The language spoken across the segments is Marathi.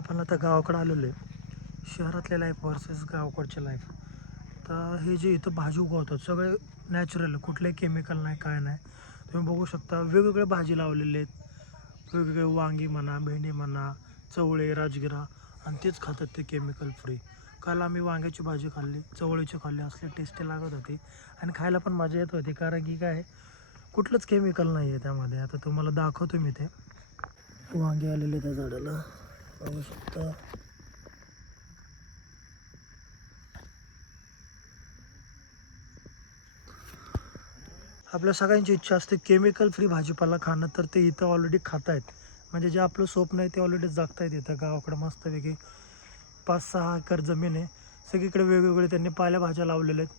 आपण आता गावाकडं आलेलो आहे. शहरातले लाईफ वर्सेस गावाकडच्या लाईफ तर हे जे इथं भाजी उगवतात सगळे नॅचरल कुठले केमिकल नाही काय नाही. तुम्ही बघू शकता वेगवेगळे भाजी लावलेले आहेत. वेगवेगळे वांगी म्हणा भेंडी म्हणा चवळे राजगिरा आणि तेच खातात ते केमिकल फ्री काल आम्ही वांग्याची भाजी खाल्ली चवळीची खाल्ली असली टेस्टी लागत होती. आणि खायला पण मजा येत होती कारण की काय कुठलंच केमिकल नाही आहे त्यामध्ये. आता तुम्हाला दाखवतो मी ते. वांगे आलेले त्या झाडाला. बघू शकता. आपल्या सगळ्यांची इच्छा असते केमिकल फ्री भाजीपाला खाणं तर ते इथं ऑलरेडी खात आहेत म्हणजे जे आपलं स्वप्न आहे ते ऑलरेडी जागतायत इथं. गावाकडं मस्तपैकी पाच सहा एकर जमीन आहे. सगळीकडे वेगवेगळे त्यांनी पालेभाज्या लावलेल्या आहेत.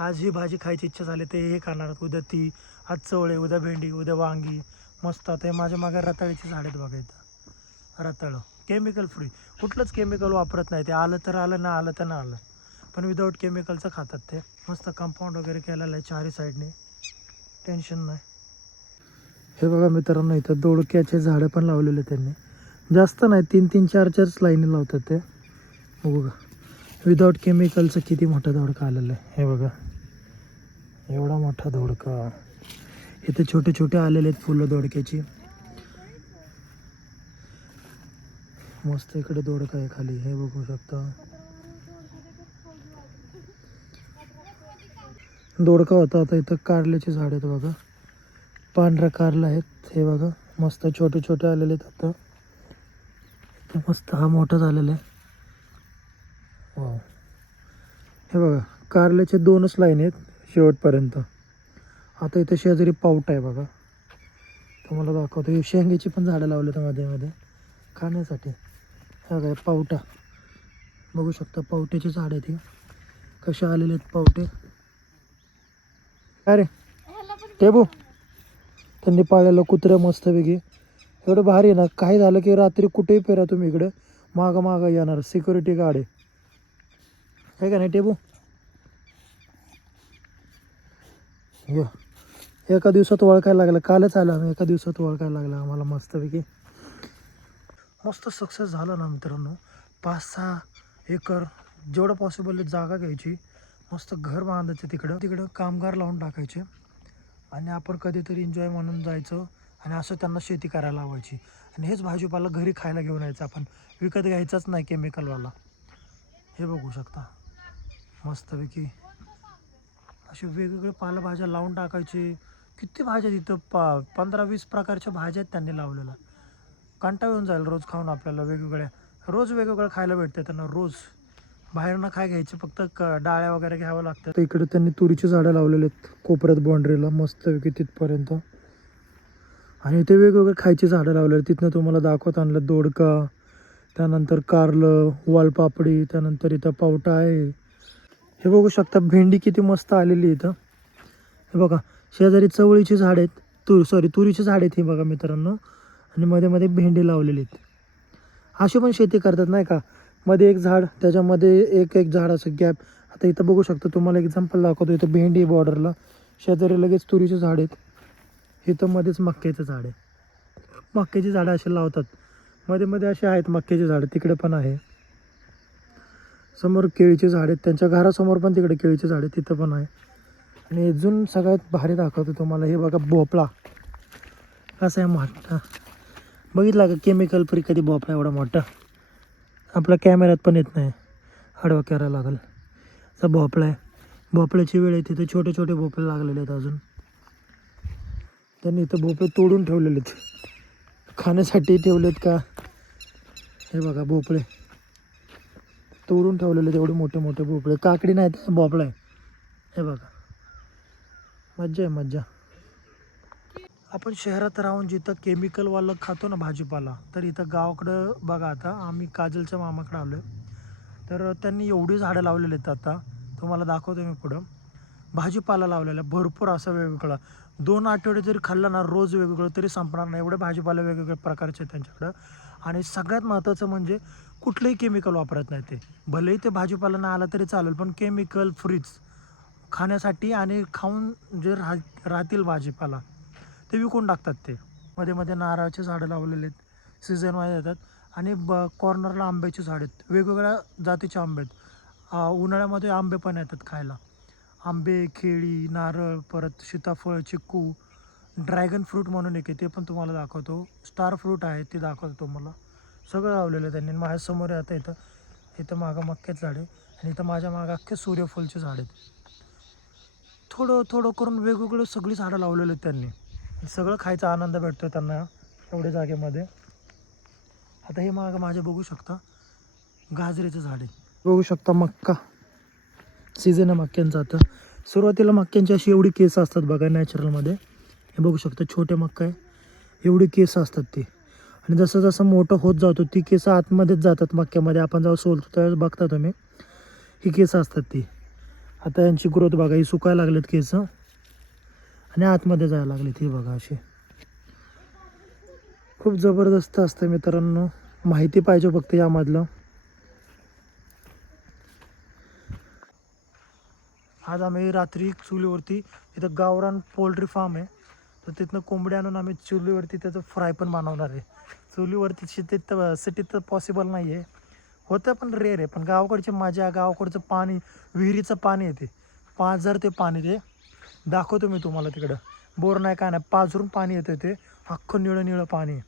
आज ही भाजी खायची इच्छा झाली ते हे खाणार उद्या ती आज चवळे उद्या भेंडी उद्या वांगी. मस्त. आता हे माझ्या मागे रताळीची झाड आहेत बघा इथं. रताळं. केमिकल फ्री कुठलंच केमिकल वापरत नाही ते. आलं तर आलं ना आलं तर ना आलं. पण विदाऊट केमिकलचं खातात ते. मस्त कंपाऊंड वगैरे केलेलं आहे चारी साईडने टेन्शन नाही. हे बघा मित्रांनो इथं दोडक्याचे झाडं पण लावलेले त्यांनी. जास्त नाही तीन तीन चार चारच लाईनी लावतात ते. बघू का विदाऊट केमिकलचं किती मोठा दोडका आलेलं आहे. हे बघा. एवढा मोठा दोडका इथे छोटे छोटे आलेले आहेत फुलं दोडक्याची. मस्त इकडे दोडका आहे खाली हे बघू शकता. दोडका होता आता इथं कारल्याचे झाड आहेत बघा. पांढऱ्या कारला आहेत हे बघा. मस्त छोटे छोटे आलेले आहेत आता. इथं मस्त हा मोठा झालेला आहे. वाव हे बघा कारल्याचे दोनच लाईन आहेत शेवटपर्यंत. आता इथं शेजारी पावट आहे बघा. तुम्हाला दाखवतो. हे शेंगेची पण झाडं लावले तर मध्ये मध्ये. खाण्यासाठी. हा काय पावटा. बघू शकता पावट्याची झाड आहेत ते कसे आलेले आहेत पावटे. काय रे? टेबू त्यांनी पाळलेलं कुत्र्या मस्तपैकी. एवढं भारी आहे ना. काही झालं की रात्री कुठेही फिरा तुम्ही इकडं. मागं मागं येणार. सिक्युरिटी गार्ड आहे. का नाही टेबू ये एका दिवसात ओळखायला लागलं. कालच आलं आम्ही. एका दिवसात ओळखायला लागलं आम्हाला मस्तपैकी. मस्त सक्सेस झाला ना मित्रांनो. पाच सहा एकर जेवढं पॉसिबल जागा घ्यायची. मस्त घर बांधायचं तिकडं. तिकडं कामगार लावून टाकायचे. आणि आपण कधीतरी एन्जॉय म्हणून जायचं आणि असं त्यांना शेती करायला लावायची. आणि हेच भाजीपाला घरी खायला घेऊन यायचं आपण. विकत घ्यायचाच नाही केमिकलवाला हे बघू शकता. मस्तपैकी असे वेगवेगळे पालेभाज्या लावून टाकायचे. किती भाज्या तिथं पा पंधरा वीस प्रकारच्या भाज्या आहेत त्यांनी लावलेल्या. कंटाळ येऊन जाईल रोज खाऊन आपल्याला वेगवेगळ्या. रोज वेगवेगळं खायला भेटतं त्यांना रोज. बाहेरनं काय घ्यायचे? फक्त क डाळ्या वगैरे घ्यावं लागतं तर इकडे त्यांनी तुरीची झाडं लावलेली आहेत कोपऱ्यात बाउंड्रीला मस्तपैकी तिथपर्यंत. आणि इथे वेगवेगळे खायची झाडं लावलेली तिथनं तुम्हाला दाखवत आणलं दोडका त्यानंतर कारलं वालपापडी त्यानंतर इथं पावटा आहे. हे बघू शकता भेंडी किती मस्त आलेली इथं. हे बघा शेजारी चवळीची झाड आहेत. तूर सॉरी तुरीची झाड आहेत हे बघा मित्रांनो. आणि मध्ये मध्ये भेंडी लावलेली आहेत. अशी पण शेती करतात नाही का? मध्ये एक झाड त्याच्यामध्ये एक एक झाड असं गॅप आता इथं बघू शकता तुम्हाला एक्झाम्पल दाखवतो. इथं भेंडी बॉर्डरला शेजारी लगेच तुरीचे झाड आहेत. इथं मध्येच मक्याचं झाड आहे. मक्याची झाडं असे लावतात. मध्ये मध्ये असे आहेत मक्याची झाडं तिकडे पण आहे. समोर केळीचे झाड आहेत. त्यांच्या घरासमोर पण तिकडे केळीचे झाड आहेत तिथं पण आहे. आणि अजून सगळ्यात भारी दाखवतो तुम्हाला हे बघा भोपळा. कसा आहे म्हटलं बघितला का? केमिकल फ्री कधी भोपळा एवढा मोठा. आपल्या कॅमेऱ्यात पण येत नाही. आडवा करायला लागेल. असा भोपळा आहे. भोपळ्याची वेळ आहे तिथे छोटे छोटे भोपळे लागलेले आहेत अजून. त्यांनी इथं भोपळे तोडून ठेवलेले आहेत खाण्यासाठी ठेवलेत का? हे बघा भोपळे तोडून ठेवलेले आहेत एवढे मोठे मोठे भोपळे काकडी नाही तर भोपळा आहे. हे बघा. मज्जा आहे मज्जा. आपण शहरात राहून जिथं केमिकलवालं खातो ना भाजीपाला तर इथं गावाकडं बघा आता आम्ही काजलच्या मामाकडं आलो आहे तर त्यांनी एवढी झाडं लावलेली आहेत आता तुम्हाला दाखवतो मी पुढं. भाजीपाला लावलेला भरपूर असं वेगवेगळा. दोन आठवडे जरी खाल्लं ना रोज वेगवेगळं तरी संपणार नाही. एवढे भाजीपाला वेगवेगळ्या प्रकारचे आहेत त्यांच्याकडं. आणि सगळ्यात महत्त्वाचं म्हणजे कुठलंही केमिकल वापरत नाही ते. भलेही ते भाजीपाला नाही आला तरी चालेल पण केमिकल फ्रीज खाण्यासाठी आणि खाऊन जे राह राहतील भाजीपाला. ते विकून टाकतात ते. मध्ये मध्ये नारळाचे झाडं लावलेले आहेत. सीझन वाईज येतात. आणि ब कॉर्नरला आंब्याची झाडं आहेत. वेगवेगळ्या जातीचे आंबे आहेत. उन्हाळ्यामध्ये आंबे पण येतात खायला. आंबे केळी नारळ परत सीताफळ चिक्कू ड्रॅगन फ्रूट म्हणून एक आहे. ते पण तुम्हाला दाखवतो. स्टार फ्रूट आहे ते दाखवतो तुम्हाला. सगळं लावलेलं आहे त्यांनी. माझ्यासमोर आता इथं. इथं मागं मक्क्यात झाड आहे. आणि इथं माझ्या मागं अख्खे सूर्यफूलचे झाड आहेत. थोडं थोडं करून वेगवेगळं सगळी झाडं लावलेली आहेत त्यांनी. सगळं खायचा आनंद भेटतो त्यांना एवढ्या जागेमध्ये. आता हे मागं माझ्या बघू शकता गाजरेचं झाड आहे. बघू शकता मक्का. सीझन आहे मक्क्यांचा आता. सुरुवातीला मक्क्यांची अशी एवढी केस असतात बघा नॅचरलमध्ये हे बघू शकता छोटे मक्का आहे. एवढी केस असतात ती. आणि जसं जसं मोठं होत जातो ती केस आतमध्येच जातात मक्क्यामध्ये. आपण जेव्हा सोलतो त्यावेळेस बघता तुम्ही. ही केस असतात ती. आता यांची ग्रोथ बघा ही सुकायला लागलेत केस आणि आतमध्ये जायला लागली ती बघा अशी खूप जबरदस्त असतं मित्रांनो. माहिती पाहिजे फक्त यामधलं. आज आम्ही रात्री चुलीवरती इथं गावरान पोल्ट्री फार्म आहे. तर तिथनं कोंबडी आणून आम्ही चुलीवरती त्याचं फ्राय पण बनवणार आहे. चुलीवरती शेतीत सिटीत तर पॉसिबल नाही आहे होतं पण रेअर आहे. पण गावाकडची मजा गावाकडचं पाणी विहिरीचं पाणी येते हजार ते पाणी ते. दाखवतो मी तुम्हाला तिकडं. बोर नाही काय नाही. पाझरून पाणी येतं ते. अख्खं निळं निळं पाणी.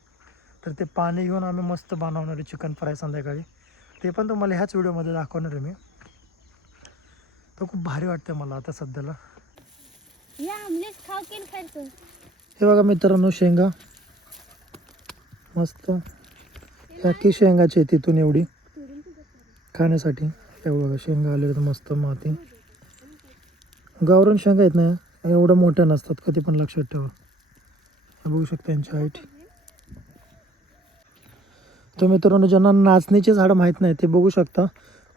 तर ते पाणी घेऊन आम्ही मस्त बनवणार आहे चिकन फ्राय संध्याकाळी. ते पण तुम्हाला ह्याच व्हिडिओमध्ये दाखवणार आहे मी. तर खूप भारी वाटतं मला आता सध्याला. हे बघा मित्रांनो शेंगा. मस्त. अख्खी शेंगाची आहे तिथून एवढी. खाण्यासाठी. हे बघा शेंगा आले मस्त माती. गावरान शेंगा आहेत ना एवढ्या मोठ्या नसतात कधी पण लक्षात ठेवा. बघू शकता यांची हाईट तर मित्रांनो ज्यांना नाचणीचे झाडं माहीत नाही ते बघू शकता.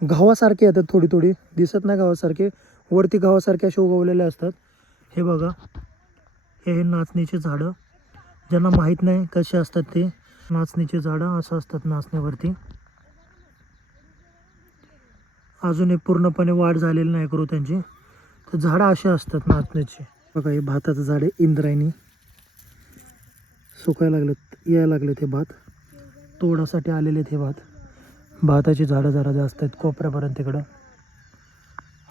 गव्हासारखे येतात थोडी थोडी दिसत नाही गव्हासारखे वरती गव्हासारखे असे उगवलेले असतात. हे बघा हे हे नाचणीचे झाडं. ज्यांना माहीत नाही कसे असतात ते नाचणीचे झाडं असं असतात नाचण्यावरती अजून एक पूर्णपणे वाढ झालेली नाही करू त्यांची. तर झाडं असे असतात नाचण्याचे बघा हे भाताचं झाड आहे इंद्रायणी. सुकायला लागलेत यायला लागले ते भात. तोडासाठी आलेले ते भात. भाताची झाडं जरा जास्त आहेत कोपऱ्यापर्यंत तिकडं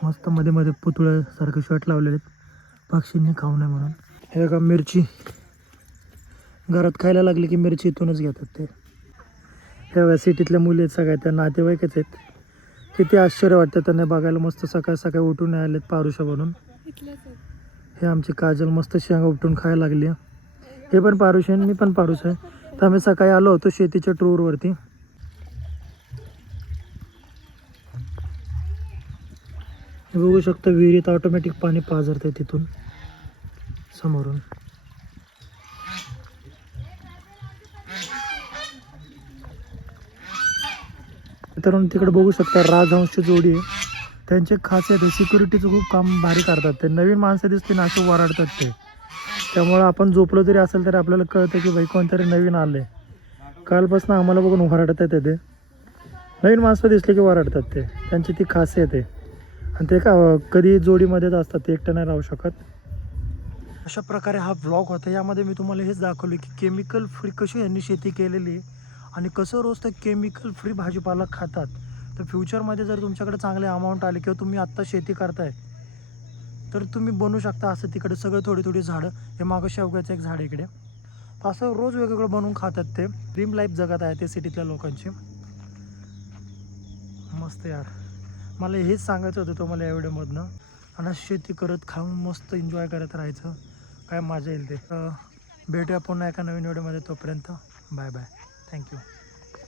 मस्त मध्ये मध्ये पुतळ्यासारखे शर्ट लावलेले आहेत. पक्षींनी खाऊ नये म्हणून. हे बघा मिरची. घरात खायला लागली की मिरची इथूनच घेतात ते. हे बघा सिटीतल्या मुली आहेत सगळ्या त्या नातेवाईकच आहेत. किती आश्चर्य वाटतं त्यांना बघायला. मस्त सकाळ सकाळी उठून आलेत पारुशा बनून हे आमची काजल मस्त शेंगा उपटून खायला लागली. हे पण पारुश आहे मी पण पारुश आहे. तर आम्ही सकाळी आलो होतो शेतीच्या टूरवरती बघू शकता विहिरीत ऑटोमॅटिक पाणी पाझरते तिथून. समोरून. मित्रांनो तिकडे बघू शकता राजहंशची जोडी आहे. त्यांचे खासियत आहे सिक्युरिटीचं खूप काम भारी करतात ते. नवीन माणसं दिसते ना असे वराडतात ते. त्यामुळं आपण झोपलो जरी असेल तरी आपल्याला कळतं की भाई कोणतरी नवीन आले कालपासून आम्हाला बघून वराडतात ते नवीन माणसं दिसले की वराडतात ते. त्यांची ती खासियत आहे. आणि ते का कधी जोडीमध्येच असतात ते एकटं नाही राहू शकत. अशा प्रकारे हा ब्लॉग होता. यामध्ये मी तुम्हाला हेच दाखवलं की केमिकल फ्री कशी यांनी शेती केलेली आहे. आणि कसं रोज ते केमिकल फ्री भाजीपाला खातात? तर फ्युचरमध्ये जर तुमच्याकडे चांगले अमाऊंट आले किंवा तुम्ही आत्ता शेती करताय तर तुम्ही बनवू शकता असं तिकडे सगळं थोडी थोडी झाडं. हे मागं शेवग्याचं एक झाड इकडे. तर असं रोज वेगवेगळं बनवून खातात ते. ड्रीम लाईफ जगत आहे ते सिटीतल्या लोकांची. मस्त यार. मला हेच सांगायचं होतं तुम्हाला या व्हिडिओमधनं. आणि शेती करत खाऊन मस्त एन्जॉय करत राहायचं. काय मजा येईल ते. तर भेटूया पुन्हा एका नवीन व्हिडिओमध्ये तोपर्यंत. Bye bye thank you.